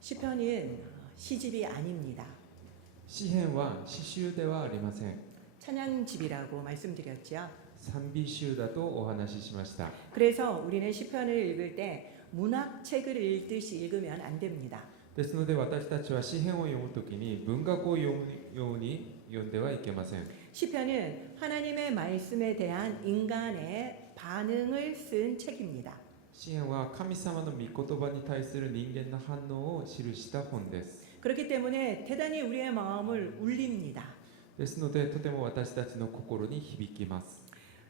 시편은 시집이 아닙니다. 詩編は詩集ではありません。 찬양집이라고 말씀드렸죠. 賛美集だとお話ししました。 그래서 우리는 시편을 읽을 때 문학책을 읽듯이 읽으면 안 됩니다. ですので私たちは詩編を読むときに文学を読むように読んではいけません。 시편은 하나님의 말씀에 대한 인간의 반응을 쓴 책입니다. 詩編は神様の御言葉に対する人間の反応を記した本です。 그렇기 때문에 대단히 우리의 마음을 울립니다. ですのでとても私たちの心に響きます。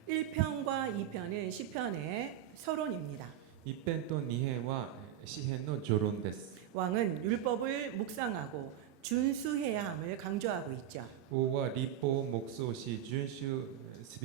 1편과 2편은 시편의 서론입니다. 一編と二編は詩編の序論です。 왕은 율법을 묵상하고 준수해야 함을 강조하고 있죠. 王は立法を黙想し遵守す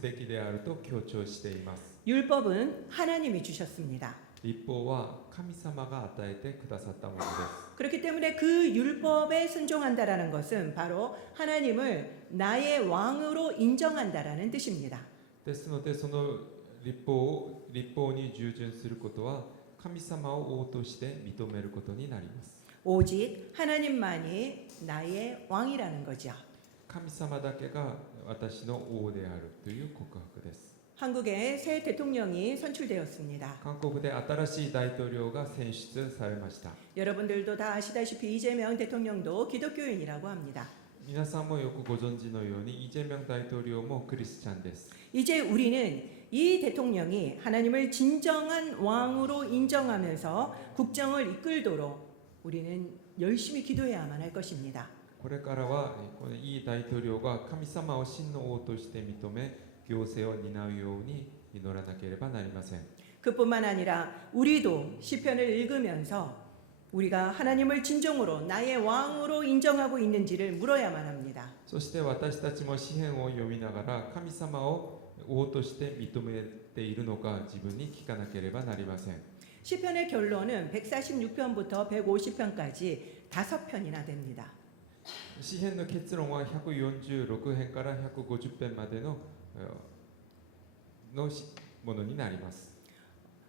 べきであると強調しています。 율법은 하나님이 주셨습니다. 立法は神様が与えてくださったものです。 그렇기 때문에 그 율법에 순종한다라는 것은 바로 하나님을 나의 왕으로 인정한다라는 뜻입니다. ですのでその立法に従順することは神様を王として認めることになります。 오직 하나님만이 나의 왕이라는 거죠. 神様だけが私の王であるという告白です。 한국에 새 대통령이 선출되었습니다. 韓国で新しい大統領が選出されました。 여러분들도 다 아시다시피 이재명 대통령도 기독교인이라고 합니다. 皆さんもよくご存知のようにイ・ジェミョン大統領もクリスチャンです。 이제 우리는 이 대통령이 하나님을 진정한 왕으로 인정하면서 국정을 이끌도록 우리는 열심히 기도해야만 할 것입니다. これからはこのイ大統領が神様を真の王として認め行政を担うように祈らなければなりません。 그뿐만 아니라 우리도 시편을 읽으면서 우리가 하나님을 진정으로 나의 왕으로 인정하고 있는지를 물어야만 합니다. そして私たちも詩篇を読みながら神様を王として認めているのか自分に聞かなければなりません。 시편의 결론은 146편부터 150편까지 5편이나 됩니다. 詩篇の結論は146編から150編までのものになります。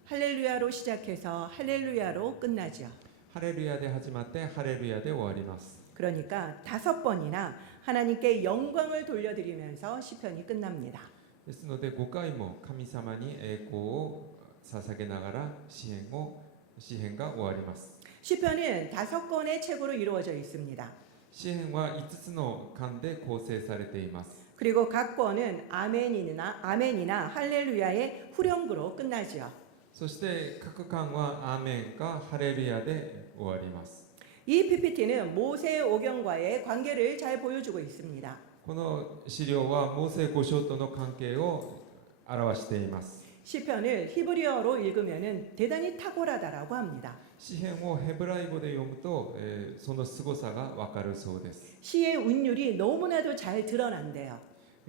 할렐루야로 시작해서 할렐루야로 끝나죠. ハレルヤで始まってハレルヤで終わります。 그러니까 5번이나 하나님께 영광을 돌려드리면서 시편이 끝납니다. ですので5回も神様に栄光を捧げながら詩篇が終わります。 시편은 5권의 책으로 이루어져 있습니다. 詩篇は5つの巻で構成されています。 그리고 각 권은 아멘이나 할렐루야의 후렴구로 끝나죠. そして各巻はアーメンかハレルヤで終わります。 이 PPT는 모세 오경과의 관계를 잘 보여주고 있습니다. この資料はモーセ五章との関係を表しています。 시편을 히브리어로 읽으면 대단히 탁월하다라고 합니다. 詩篇をヘブライ語で読むと、その凄さがわかるそうです。 시의 운율이 너무나도 잘 드러난대요.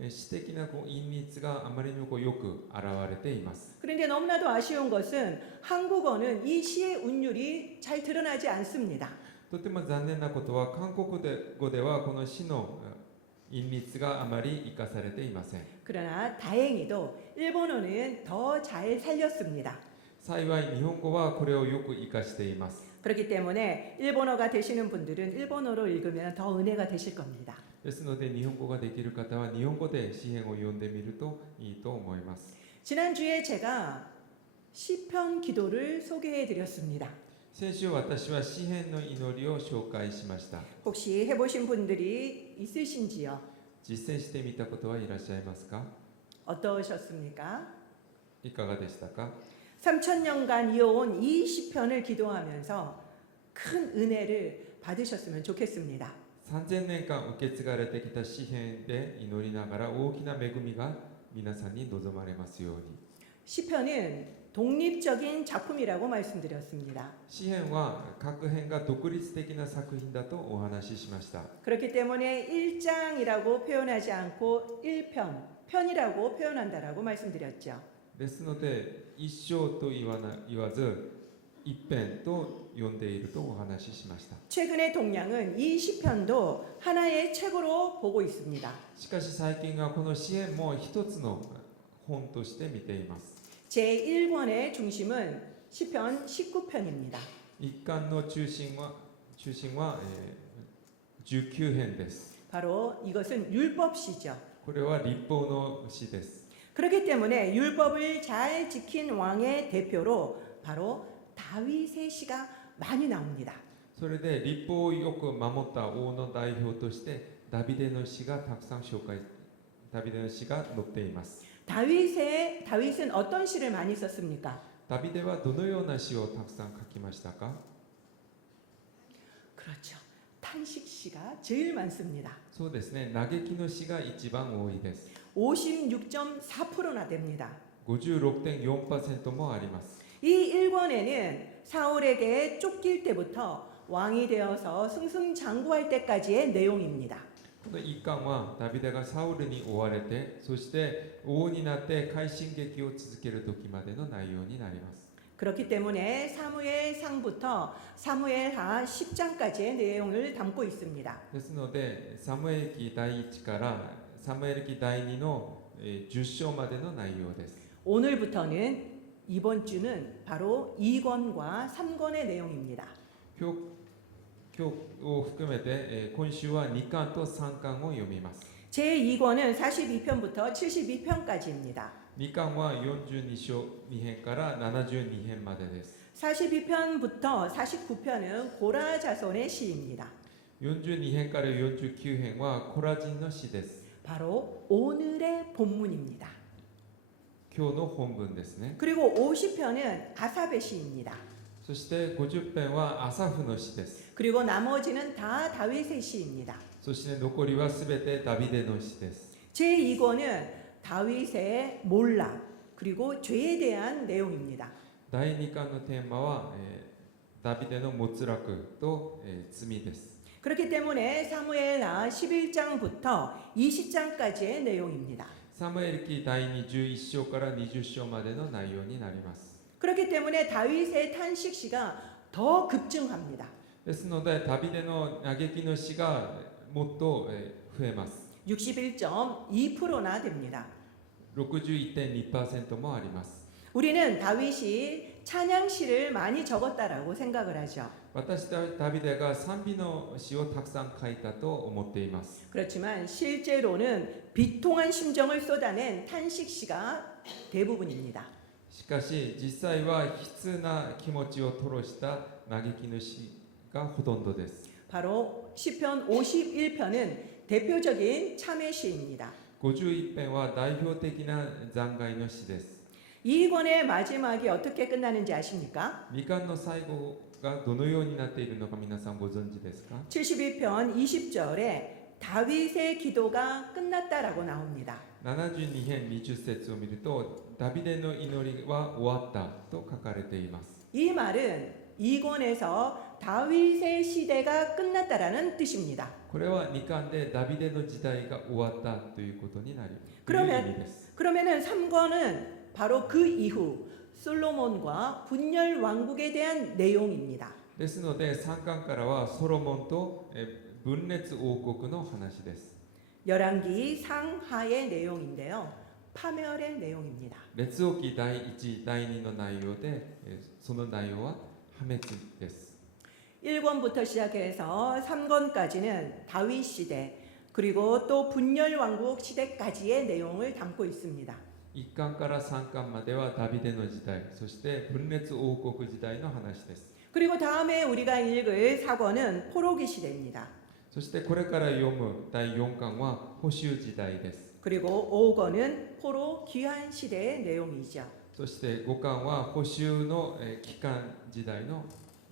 詩的な韻律があまりにもよく現れています。 그런데 너무나도 아쉬운 것은 한국어는 이 시의 운율이 잘 드러나지 않습니다. とても残念なことは韓国語ではこの詩の韻律があまり生かされていません。 그러나 다행히도 일본어는 더 잘 살렸습니다. 幸い日本語はこれをよく生かしています。 그렇기 때문에 일본어가 되시는 분들은 일본어로 읽으면 더 은혜가 되실 겁니다. ですので日本語ができる方は日本語で詩篇を読んでみるといいと思います。 지난주에 제가 시편 기도를 소개해 드렸습니다. 先週私は詩篇の祈りを紹介しました。 혹시 해보신 분들이 있으신지요? 実践してみたことはいらっしゃいますか？ 어떠셨습니까? いかがでしたか？ 3000년간 이어온 이 시편을 기도하면서 큰 은혜를 받으셨으면 좋겠습니다. 3000年間受け継がれてきた詩篇で祈りながら大きな恵みが皆さんに望まれますように。 시편은 독립적인 작품이라고 말씀드렸습니다. 詩篇は各編が独立的な作品だとお話ししました。 그렇기 때문에 1장이라고 표현하지 않고 1편, 편이라고 표현한다라고 말씀드렸죠. ですので一章と言わず一編と呼んでいるとお話ししました。 최근의 동양은 이 시편도 하나의 책으로 보고 있습니다. しかし最近はこの詩篇も一つの本として見ています。 제1권의 중심은 시편 19편입니다. 一巻の中心は、19編です。 바로 이것은 율법시죠. これは立法の詩です。 그렇기 때문에 율법을 잘 지킨 왕의 대표로 바로 다윗의 시가 많이 나옵니다. それで立法をよく守った王の代表としてダビデの詩がたくさんダビデの詩が載っています。 다윗은 어떤 시를 많이 썼습니까? ダビデはどのような詩をたくさん書きましたか？ 그렇죠. 탄식시가 제일 많습니다. そうですね、嘆きの詩が一番多いです。 56.4%나 됩니다. 56.4% もあります。 이 1권에는 사울에게 쫓길 때부터 왕이 되어서 승승장구할 때까지의 내용입니다. この一巻はダビデがサウルに追われて、そして王になって快進撃を続ける時までの内容になります。 그렇기 때문에 사무엘상부터 사무엘하 10장까지의 내용을 담고 있습니다. ですので、サムエル記第1からサムエル記第2の10章までの内容です。 오늘부터는 이번 주는 바로 2권과 3권의 내용입니다. 今日を含めて、今週は2巻と3巻を読みます。 제2권은 42편부터 72편까지입니다. 2巻は42編から72編までです。 42편부터 49편은 고라 자손의 시입니다. 42編から49編はコラ人の詩です。 바로 오늘의 본문입니다. 今日の本文ですね。 그리고 50편은 아삽의 시입니다. そして50編はアサフの詩です。 그리고 나머지는 다 다윗의 시입니다. そして残りはすべてダビデの詩です。 제2권은 다윗의 몰락 그리고 죄에 대한 내용입니다. 第2巻のテーマは、ダビデの没落と、罪です。 그렇기 때문에 사무엘하 11장부터 20장까지의 내용입니다. サムエル記第21章から20章までの内容になります。 그렇기 때문에 다윗의 탄식시가 더 급증합니다. ですのでダビデの嘆きの詩がもっと、増えます。 61.2%나 됩니다. 61.2% もあります。 우리는 다윗이 찬양시를 많이 적었다라고 생각을 하죠. 私はダビデが賛美の詩をたくさん書いたと思っています。 그렇지만 실제로는 비통한 심정을 쏟아낸 탄식시가 대부분입니다. しかし実際は悲痛な気持ちを吐露した嘆きの詩がほとんどです。 바로 시편 51편은 대표적인 참회시입니다. 51編は代表的な残骸の詩です。 이 권의 마지막이 어떻게 끝나는지 아십니까? 2巻の最後がどのようになっているのか皆さんご存知ですか？ 71편 20절에 다윗의 기도가 끝났다라고 나옵니다. 72編20節を見るとダビデの祈りは終わったと書かれています。 이 말은 이 권에서 다윗의 시대가 끝났다라는 뜻입니다. これは2巻でダビデの時代が終わったということになります。 그러면은 3권은 바로 그 이후 솔로몬과 분열 왕국에 대한 내용입니다. ですので3巻からはソロモンと分裂王国の話です。 열왕기 상하의 내용인데요. 파멸의 내용입니다. 列王記第1、第2の内容でその内容は破滅です。 1권부터 시작해서 3권까지는 다윗 시대 그리고 또 분열 왕국 시대까지의 내용을 담고 있습니다. 1巻から3巻まではダビデの時代、そして分裂王国時代の話です。 그리고 다음에 우리가 읽을 4권은 포로기 시대입니다. そしてこれから読む第4巻は捕囚時代です。 그리고 5권은 포로 귀환 시대의 내용이죠. そして5巻は捕囚の期間時代の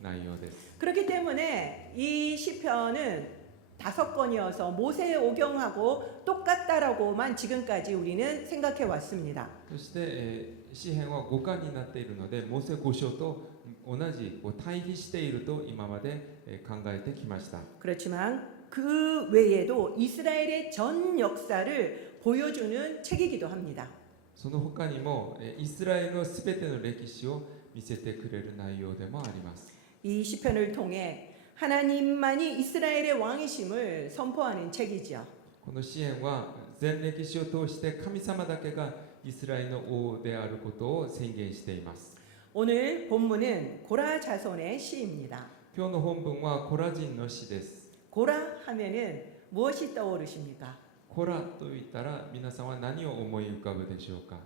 内容です。 그렇기 때문에 이 시편은 5권이어서 모세의 오경하고 똑같다라고만 지금까지 우리는 생각해 왔습니다. そして、詩編は5巻になっているので、モーセ5章と同じ対比していると今まで考えてきました。 그렇지만 그 외에도 이스라엘의 전 역사를 보여주는 책이기도 합니다. その他にもイスラエルのすべての歴史を見せてくれる内容でもあります。 이 시편을 통해 하나님만이 이스라엘의 왕이심을 선포하는 책이죠. この詩篇は全歴史を通して神様だけがイスラエルの王であることを宣言しています。 오늘 본문은 고라 자손의 시입니다. 今日の本文はコラ人の詩です。 고라 하면은 무엇이 떠오르십니까? コラと言ったら皆さんは何を思い浮かぶでしょうか。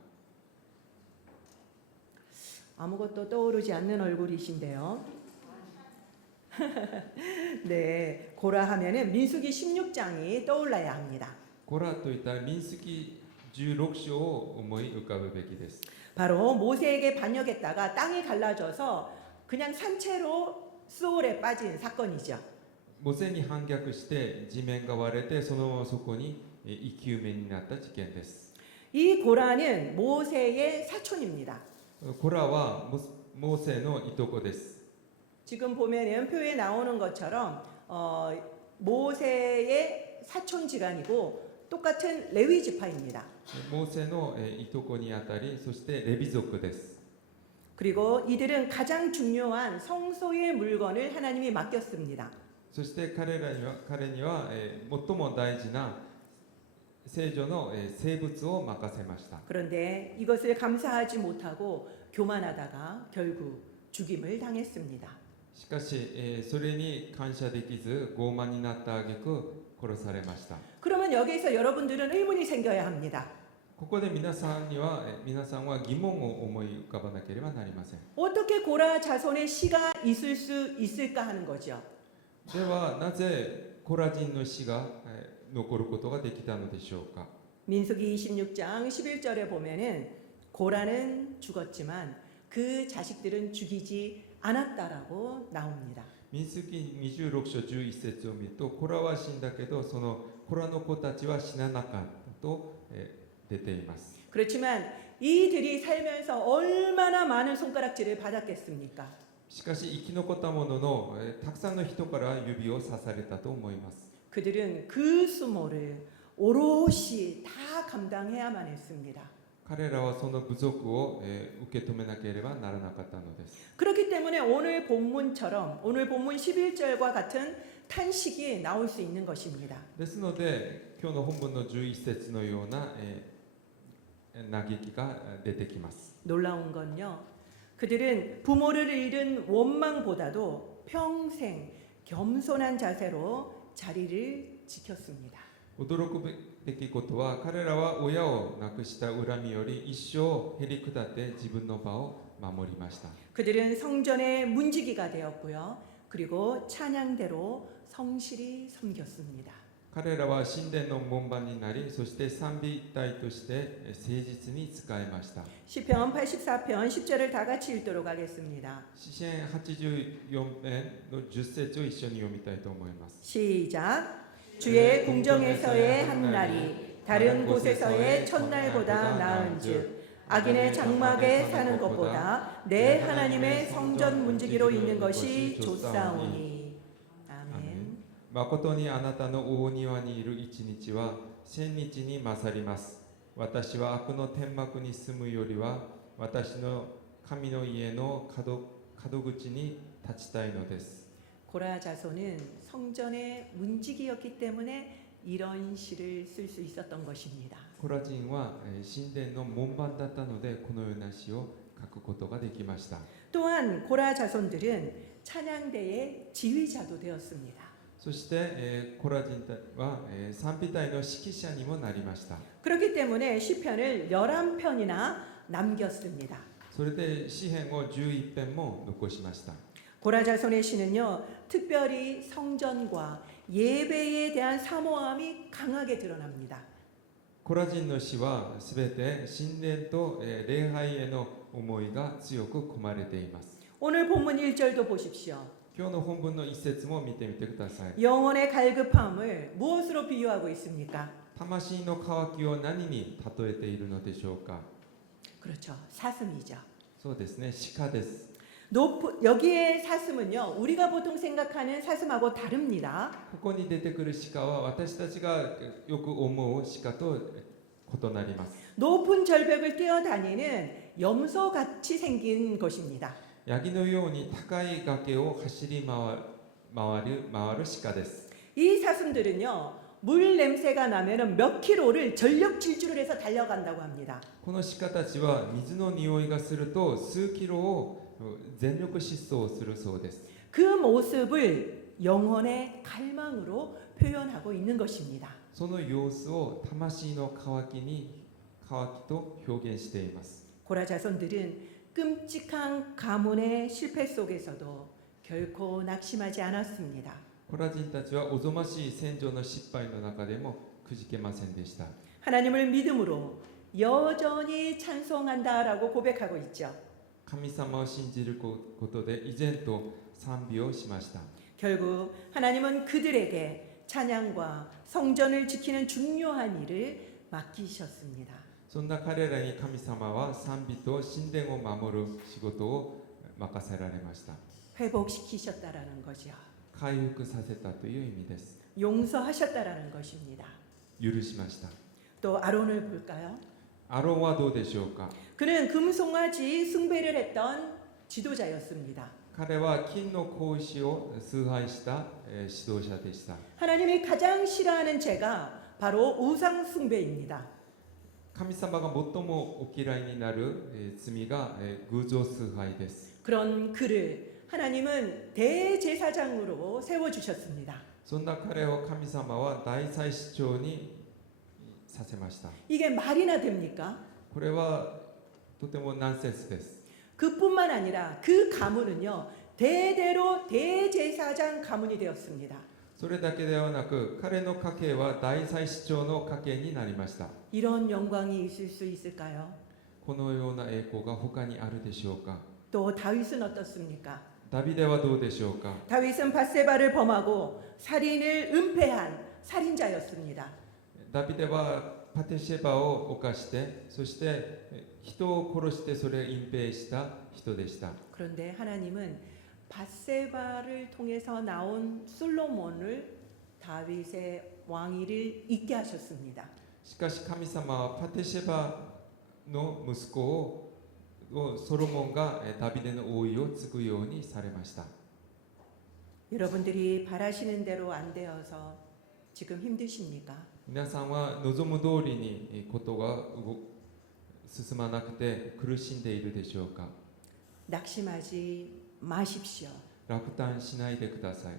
아무것도 떠오르지 않는 얼굴이신데요. 네, 고라 하면은 민수기 16장이 떠올라야 합니다. コラと言ったら民数記16章を思い浮かぶべきです。 바로 모세에게 반역했다가 땅이 갈라져서 그냥 산채로 수월에 빠진 사건이죠. モセに反逆して地面が割れてそのままそこに生き埋めになった事件です。 이 고라는 모세의 사촌입니다. コラはモーセのいとこです。 지금 보면은 표에 나오는 것처럼 모세의 사촌지간이고 똑같은 레위 지파입니다. モーセのいとこにあたり、そしてレビ族です。 그리고 이들은 가장 중요한 성소의 물건을 하나님이 맡겼습니다. そして彼には最も大事な聖女の聖物を任せました。 그런데 이것을 감사하지 못하고 교만하다가 결국 죽임을 당했습니다. しかし、それに感謝できず傲慢になった挙句殺されました。 그러면 여기서 여러분들은 의문이 생겨야 합니다. ここで皆さんは疑問を思い浮かばなければなりません。 어떻게 고라 자손의 시가 있을 수 있을까 하는 거죠. ではなぜコラ人の死が残ることができたのでしょうか。 민수기 26장 11절에 보면은 고라는 죽었지만 그 자식들은 죽이지 않았다라고 나옵니다. 民数記26章11節を見ると、コラは死んだけどそのコラの子たちは死ななかったと出ています。 그렇지만 이들이 살면서 얼마나 많은 손가락질을 받았겠습니까? しかし生き残ったもののたくさんの人から指を刺されたと思います。 그들은 그 수모를 오롯이 다 감당해야만 했습니다. 彼らはその部族を受け止めなければならなかったのです。 그렇기 때문에 오늘 본문 11절과 같은 탄식이 나올 수 있는 것입니다. ですので今日の本文の11節のような嘆きが出てきます。 놀라운 건요. 그들은 부모를 잃은 원망보다도 평생 겸손한 자세로 자리를 지켰습니다. 驚くべきことは、彼らは親を亡くした恨みより一生へり下って自分の場を守りました。 그들은 성전의 문지기가 되었고요. 그리고 찬양대로 성실히 섬겼습니다. 彼らは神殿の門番になり、そして賛美隊として誠実に仕えました。 시편 84편 10절을 다 같이 읽도록 하겠습니다. 詩編84編の10節を一緒に読みたいと思います。 시작. 주의 궁정에서의 한날이 다른 곳에서의 첫날보다 나은즉 악인의 장막에 사는 것보다 내 하나님의 성전 문지기로 있는 것이 좋사오니. 아멘. 誠にあなたの大庭にいる一日は千日に勝ります。私は悪の天幕に住むよりは私の神の家の角口に立ちたいのです。 고라 자손은 성전의 문지기였기 때문에 이런 시를 쓸 수 있었던 것입니다. コラ人は神殿の門番だったのでこのような詩を書くことができました。 또한 고라 자손들은 찬양대의 지휘자도 되었습니다. そしてコラ人は賛美隊の指揮者にもなりました。 그렇기 때문에 시편을 11편이나 남겼습니다. それで詩編を11編も残しました。 고라 자손의 시는요, 특별히 성전과 예배에 대한 사모함이 강하게 드러납니다. コラ人の詩はすべて神殿と礼拝への思いが強く込まれています。 오늘 본문 1절도 보십시오. 今日の本文の一節も見てみてください。 영혼의 갈급함을 무엇으로 비유하고 있습니까? 魂の渇きを何に例えているのでしょうか。 그렇죠. 사슴이죠. そうですね、鹿です。 여기에 사슴은요, 우리가 보통 생각하는 사슴하고 다릅니다. ここに出てくる鹿は私たちがよく思う鹿と異なります。 높은 절벽을 뛰어다니는 염소같이 생긴 것입니다. ヤギのように高い崖を走り回る鹿です。 이 사슴들은요, 물 냄새가 나면은 몇 킬로를 전력 질주를 해서 달려간다고 합니다. この鹿たちは水の匂いがすると数キロを全力疾走するそうです。 그 모습을 영혼의 갈망으로 표현하고 있는 것입니다. その様子を魂の渇きと表現しています。 고라 자손들은 끔찍한 가문의 실패 속에서도 결코 낙심하지 않았습니다. コラ人たちはおぞましい戦場の失敗の中でもくじけませんでした。 하나님을 믿음으로 여전히 찬송한다라고 고백하고 있죠. 神様を信じることで依然と賛美をしました。 결국 하나님은 그들에게 찬양과 성전을 지키는 중요한 일을 맡기셨습니다. そんな彼らに神様は賛美と神殿を守る仕事を任せられました。 회복시키셨다라는 거죠. 回復させたという意味です。 용서하셨다라는 것입니다. 許しました。 또 아론을 볼까요? アロンはどうでしょうか。 그는 금송아지 숭배를 했던 지도자였습니다. 彼は金の子牛を崇拝した指導者でした。 하나님이 가장 싫어하는 죄가 바로 우상 숭배입니다. 神様が最もお嫌いになる罪が偶像崇拝です。 그런 그를 하나님은 대제사장으로 세워주셨습니다. そんな彼を神様は大祭司長にさせました。 이게 말이나 됩니까? これはとてもナンセンスです。 그뿐만 아니라 그 가문은요 대대로 대제사장 가문이 되었습니다. それだけではなく彼の家系は大祭司長の家系になりました。 이런 영광이 있을 수 있을까요? このような栄光が他にあるでしょうか。 또 다윗은 어떻습니까? ダビデはどうでしょうか。 다윗은 밧세바를 범하고 살인을 은폐한 살인자였습니다. ダビデはパテシェバを犯してそして人を殺してそれを隠蔽した人でした。 그런데 하나님은 밧세바를 통해서 나온 솔로몬을 다윗의 왕위를 잇게 하셨습니다. しかし神様はパテシェバの息子をソロモンがダビデの王位を継ぐようにされました。 여러분들이 바라시는 대로 안 되어서 지금 힘드십니까? 皆さんは望む通りにことが進まなくて苦しんでいるでしょうか。 낙심하지 마십시오. 落胆しないでください。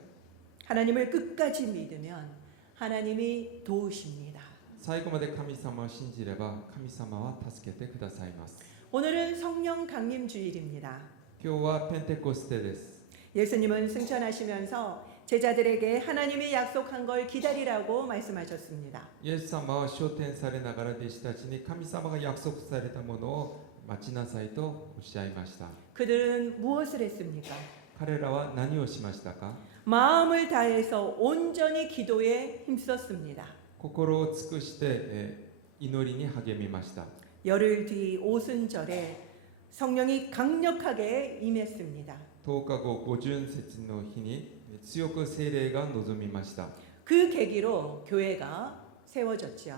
하나님을 끝까지 믿으면 하나님이 도우십니다. 最後まで神様を信じれば神様は助けてくださいます。 오늘은 성령 강림 주일입니다. 今日はペンテコステです。 예수님은 승천하시면서 제자들에게 하나님이 약속한 걸 기다리라고 말씀하셨습니다. イエス様は昇天されながら弟子たちに神様が約束されたものを待ちなさいとおっしゃいました。 그들은 무엇을 했습니까? 彼らは何をしましたか。 마음을 다해서 온전히 기도에 힘썼습니다. 心を尽くして祈りに励みました。 열흘 뒤 오순절에 성령이 강력하게 임했습니다. 10日後五巡節の日に強く聖霊が望みました。 그 계기로 교회가 세워졌죠.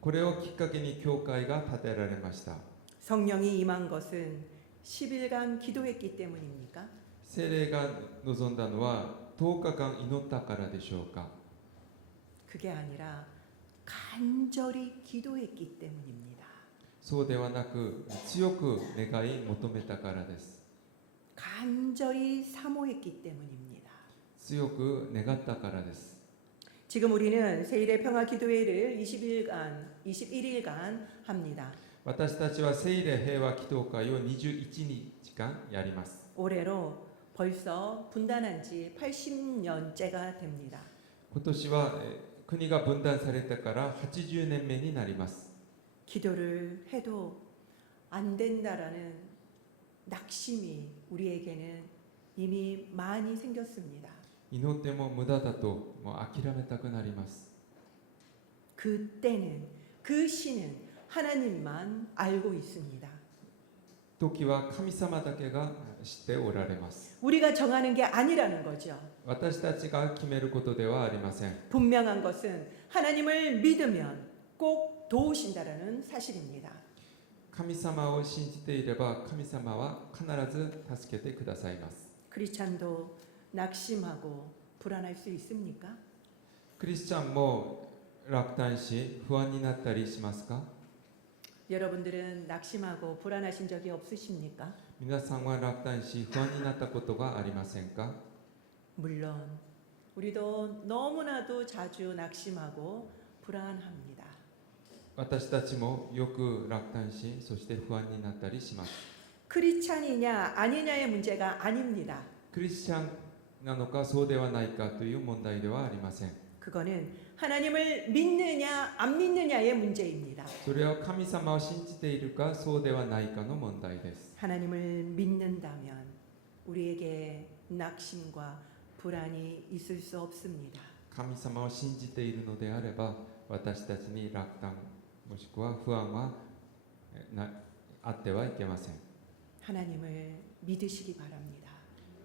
これをきっかけに教会が建てられました。 성령이 임한 것은 10일간 기도했기 때문입니까? 聖霊が望んだのは10日間祈ったからでしょうか。 그게 아니라 간절히 기도했기 때문입니다. そうではなく強く願い求めたからです。 간절히 사모했기 때문입니다. 強く願ったからです。 지금 우리는 세일의 평화 기도회를 21일간 합니다. 私たちは聖霊平和祈祷会を21日間やります。 올해로 벌써 분단한 지 80년째가 됩니다. 今年は国が分断されてから80年目になります。 기도를 해도 안 된다라는 낙심이 우리에게는 이미 많이 생겼습니다. 祈っても無駄だともう諦めたくなります。 그때는 그 시는 하나님만 알고 있습니다. 時は神様だけが知っておられます。 우리가 정하는 게 아니라는 거죠. 私たちが決めることではありません。 분명한 것은 하나님을 믿으면 꼭 도우신다라는 사실입니다. 神様を信じていれば神様は必ず助けてくださいます。 크리스찬도 낙심하고 불안할 수 있습니까? クリスチャンも落胆し不安になったりしますか？ 여러분들은 낙심하고 불안하신 적이 없으십니까? 皆さんは落胆し不安になったことがありませんか？ 물론 우리도 너무나도 자주 낙심하고 불안합니다. 私たちもよく落胆しそして不安になったりします。 크리스찬이냐 아니냐의 문제가 아닙니다. クリスチャンなのかそうではないかという問題ではありません。 그거는 하나님을 믿느냐 안 믿느냐의 문제입니다. それは神様を信じているかそうではないかの問題です。 하나님을 믿는다면 우리에게 낙심과 불안이 있을 수 없습니다. 神様を信じているのであれば私たちに落胆もしくは不安はあってはいけません。 하나님을 믿으시기 바랍니다.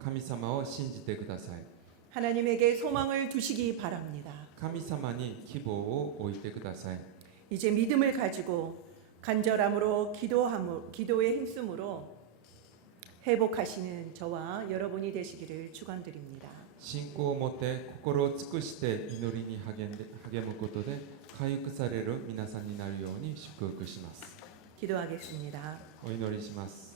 神様を信じてください。 하나님에게 소망을 두시기 바랍니다. 神様に希望を置いてください。 이제 믿음을 가지고 간절함으로 기도에 힘쓰므로 회복하시는 저와 여러분이 되시기를 축원드립니다. 信仰を持って心を尽くして祈りに励むことで回復される皆さんになるように祝福します。 기도하겠습니다. お祈りします。